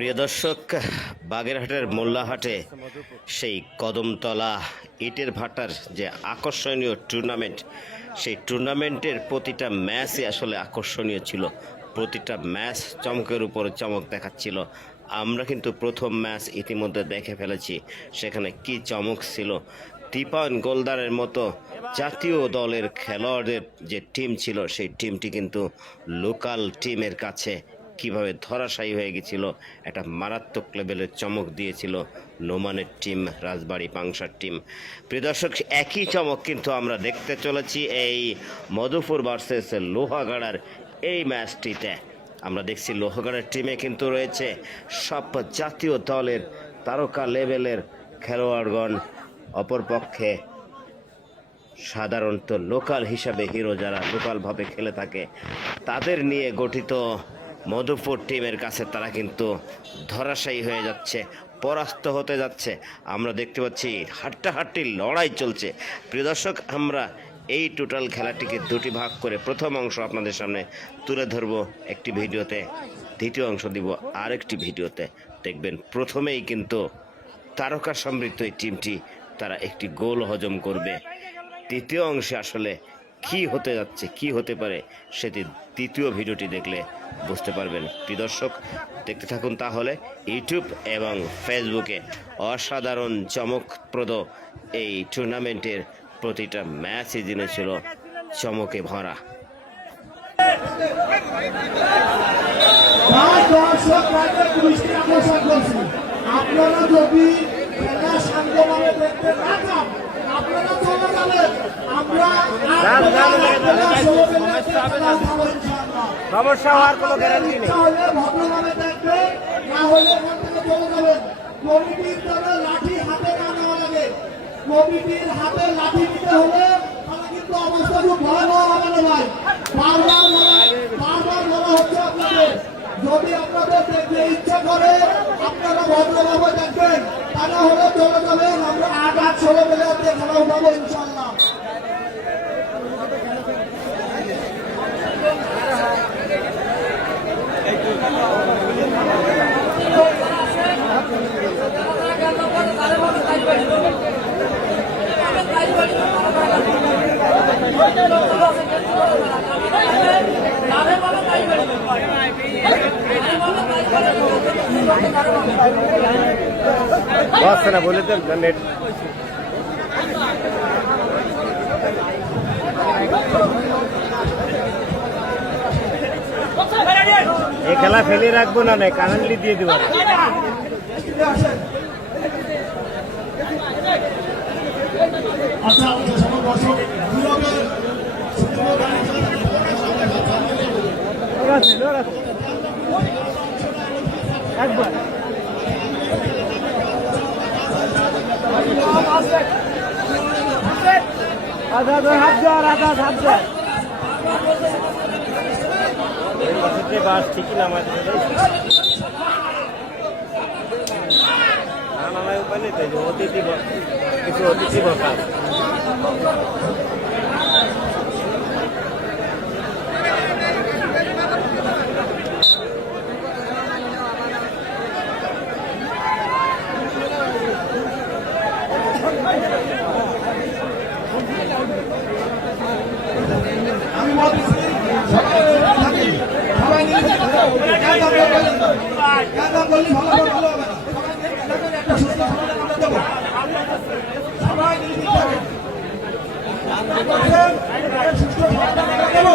প্রিয় দর্শক, বাগেরহাটের মোল্লাহাটে সেই কদমতলা ইটের ভাটার যে আকর্ষণীয় টুর্নামেন্ট সেই টুর্নামেন্টের প্রতিটা ম্যাচই আসলে আকর্ষণীয় ছিল। প্রতিটা ম্যাচ চমকের উপর চমক দেখাচ্ছিল। আমরা কিন্তু প্রথম ম্যাচ ইতিমধ্যে দেখে ফেলেছি, সেখানে কি চমক ছিল। তিপান গোলদারের মতো জাতীয় দলের খেলোয়াড়দের যে টিম ছিল, সেই টিমটি কিন্তু লোকাল টিমের কাছে কীভাবে ধরাশায়ী হয়ে গেছিল, একটা মারাত্মক লেভেলের চমক দিয়েছিল নোমানের টিম রাজবাড়ি পাংশার টিম প্রিয় দর্শক, একই চমক কিন্তু আমরা দেখতে চলেছি এই মধুপুর ভার্সেস লোহাগাড়ার এই ম্যাচটিতে আমরা দেখছি লোহাগাড়ার টিমে কিন্তু রয়েছে সব জাতীয় দলের তারকা লেভেলের খেলোয়াড়গণ অপরপক্ষে সাধারণত লোকাল হিসাবে হিরো যারা লোকালভাবে খেলে থাকে, তাদের নিয়ে গঠিত মধুপুর টিমের কাছে তারা কিন্তু ধরাশায়ী হয়ে যাচ্ছে, পরাস্ত হতে যাচ্ছে। আমরা দেখতে পাচ্ছি হাট্টাহাট্টি লড়াই চলছে। প্রিয় দর্শক, আমরা এই টোটাল খেলাটিকে দুটি ভাগ করে প্রথম অংশ আপনাদের সামনে তুলে ধরব। একটি ভিডিওতে, দ্বিতীয় অংশ দিব আরেকটি ভিডিওতে। দেখবেন প্রথমেই কিন্তু তারকা সমৃদ্ধ এই টিমটি, তারা একটি গোল হজম করবে। তৃতীয় অংশে আসলে কি হতে যাচ্ছে, কি হতে পারে, সেটি দ্বিতীয় ভিডিওটি দেখলে বুঝতে পারবেন। প্রিয় দর্শক, দেখতে থাকুন তাহলে ইউটিউব এবং ফেসবুকে অসাধারণ, চমকপ্রদ এই টুর্নামেন্টের প্রতিটা ম্যাচই দিনে ছিল চমকে ভরা। আপনারা যদি খেলা শান্তভাবে দেখতে না আপনারা চলে যাবেন। সমস্যা হওয়ার কোনো গ্যারান্টি নেই। লাঠি হাতে না লাগে কমিটির হাতে লাঠি নিতে হলে তাহলে কিন্তু অবস্থা খুব ভয়াবহ হবে না ভাই বারবার বারবার বলা হচ্ছে আপনাদের যদি আপনাদের দেখতে ইচ্ছা করে আপনারা ভদ্রভাবে দেখবেন তা না হলে চলে যাবেন আমরা আট আট ষোলো বেলে খেলা উঠাবো ইনশাল্লাহ। বসছে না বলে দেন নেট এই খেলা ফেলে রাখব না নাই কারেন্টলি দিয়ে দেবো। আচ্ছা একবার। আধা ধর হাত ধর আধা হাত জ্বর বাস ঠিকই নামাই না নামাই উপায় নেই তাই অতিথি কিছু অতিথি বসা আছে। আমি বলতেছি সবাই থাকি সবাই নিয়ে কাজ আমরা বলেন কাজ আমরা বললে ভালো হবে ভালো হবে না সবাই নিয়ে থাকেন, একটা সুস্থ সমাধান আমরা দেবো সবাই নিয়ে থাকেন আপনারা বলছেন, একটা সুস্থ সমাধান আমরা দেবো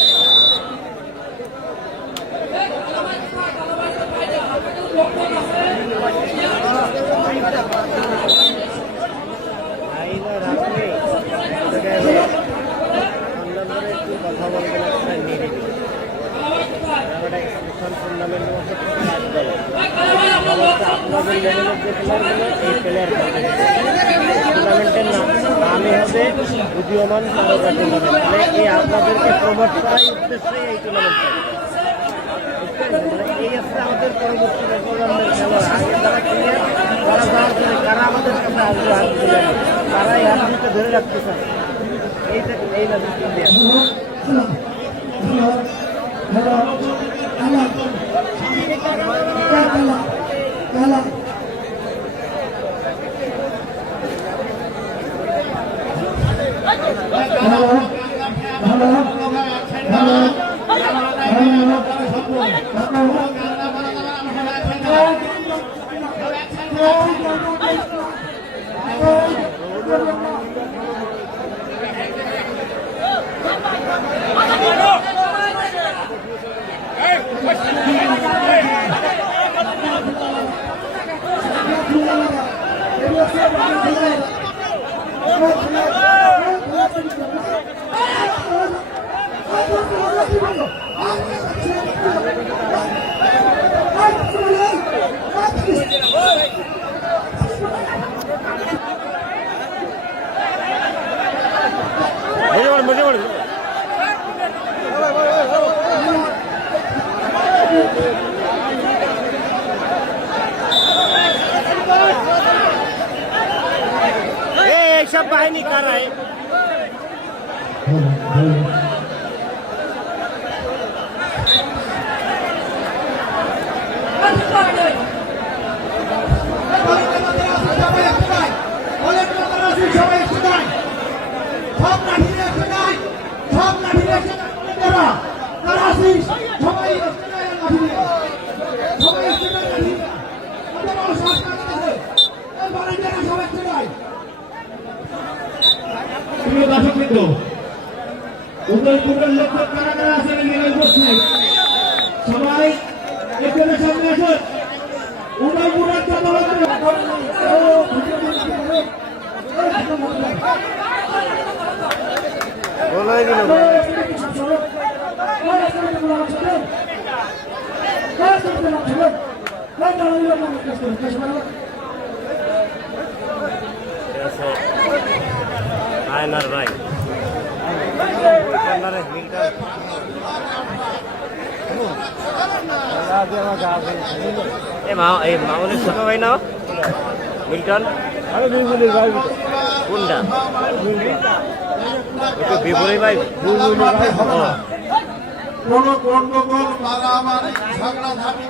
আইনা রাখলে ওটাকে অন্যান্য একটু কথা বলবেন একটা নিয়ে আমরা এখন টুর্নামেন্ট মধ্যে কাজ করে আপনাদের লেভেলের যে প্লেয়ারগুলো এই প্লেয়ার নাম নামই হবে উদীয়মান তারকা টুর্নামেন্ট মানে এই আপনাদেরকে প্রমোট করার উদ্দেশ্যেই এই টুর্নামেন্ট মানে এই আমাদের পরবর্তী খেলোয়াড় আগে যারা ক্লিয়ার তারা যাওয়ার আমাদের কাছে আসবে হাত তুলে তারা ধরে রাখতে চায় এইটা এই দিয়ে này কারা উদয়পুরের লোক কারা কারা আছেন এখানে উপস্থিত সবাই এখানে সামনে আসুন। উদয়পুরের যত দিল আয়নার ভাই। এই মামুনের ছোট ভাই না ও? মিল্টন। কোনটা? ওকে বিপুলের ভাই। কোন গন্ডগোল মারামারি ঝগড়া ঝাঁটি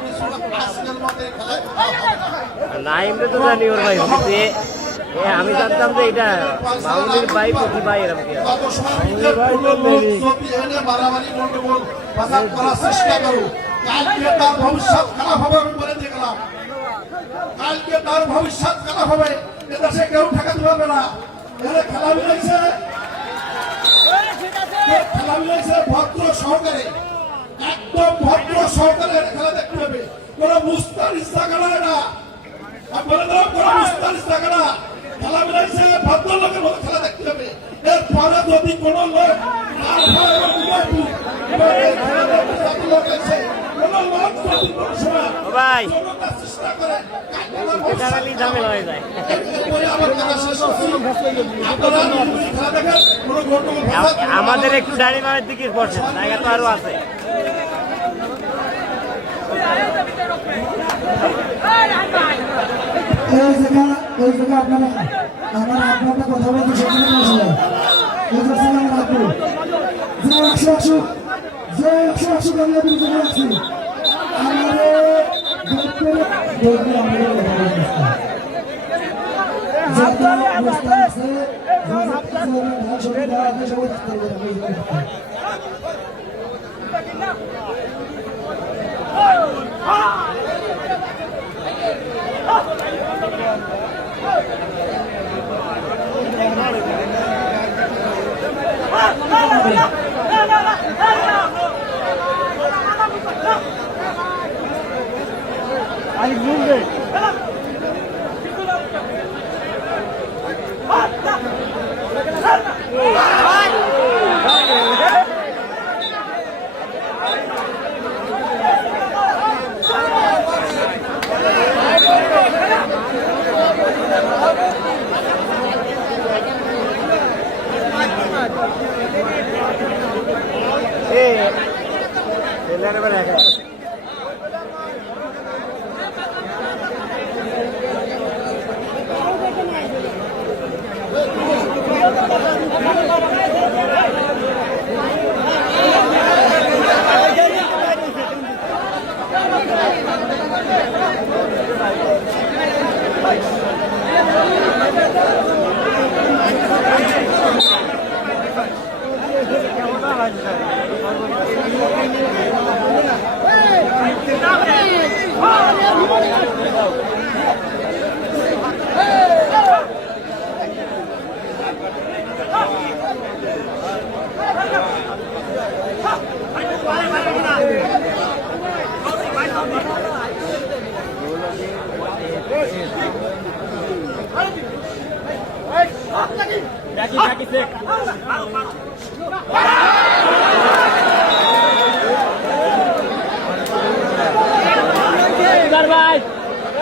আজকের মধ্যে খেলায় নাইমরে তো জানি ওর ভাই এ আমি জানতাম যে এটা মামুনির ভাই প্রতি ভাই এরকম কি তার ভবিষ্যৎ খারাপ হবে বলে দিয়ে গেলাম কালকে তার ভবিষ্যৎ খারাপ হবে, এদেশে কেউ ঠেকাতে পারবে না। এখানে খেলা মিলাইছে খেলা মিলাইছে ভদ্র সহকারে। একদম ভদ্র সহকারে খেলা দেখতে কোন মুস্তার ইস্তা না। বলে দিলাম কোন মুস্তার ইস্তা করা খেলা মিলাইছে ভদ্র লোকের মতো খেলা দেখতে হবে এরপরে যদি কোন লোক ভাই। দাঁড়ালেই ঝামেলা হয়ে যায়। আমাদের একটু দাঁড়িয়ে মারের দিকে বসে জায়গা তো আরও আছে। এই জায়গা এই জায়গা আপনারা আমার আপনাদের কথা বলতে সেখানে আসলে এই যে ছিলাম রাখব যে একশো একশো যে একশো একশো বাংলা বিরুদ্ধে আছি আমাদের আমাদের Thank you.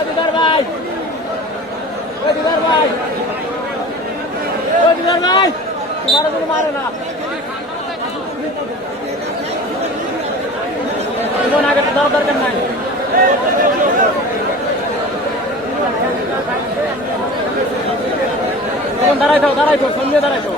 দিদার ভাই। ও দিদার ভাই। ও দিদার ভাই। তোমার কোনো মারে না। জীবন আগে তো দরকার নাই। দাঁড়াই থাও দাঁড়াই থাও সন্ধ্যে দাঁড়াই থাও।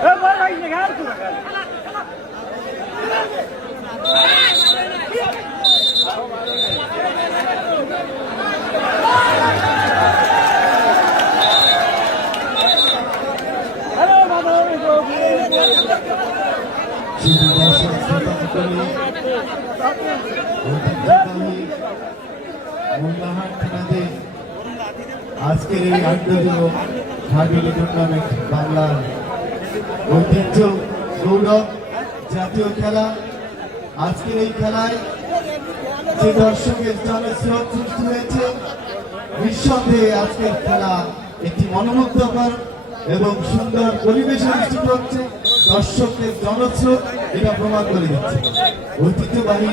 এ বড় ভাই না গাল তুই হ্যালো বাবা শুধু দর্শক আজকের এই আন্তর্জাতিক বাংলার ঐতিহ্য গৌরব জাতীয় খেলা আজকের এই খেলায় যে দর্শকের জনস্রোত সৃষ্টি হয়েছে নিঃসন্দেহে আজকের খেলা একটি মনোমুগ্ধকর এবং সুন্দর পরিবেশ সৃষ্টি করছে দর্শকদের জনস্রোত এটা প্রমাণ করে দিচ্ছে। ঐতিহ্যবাহী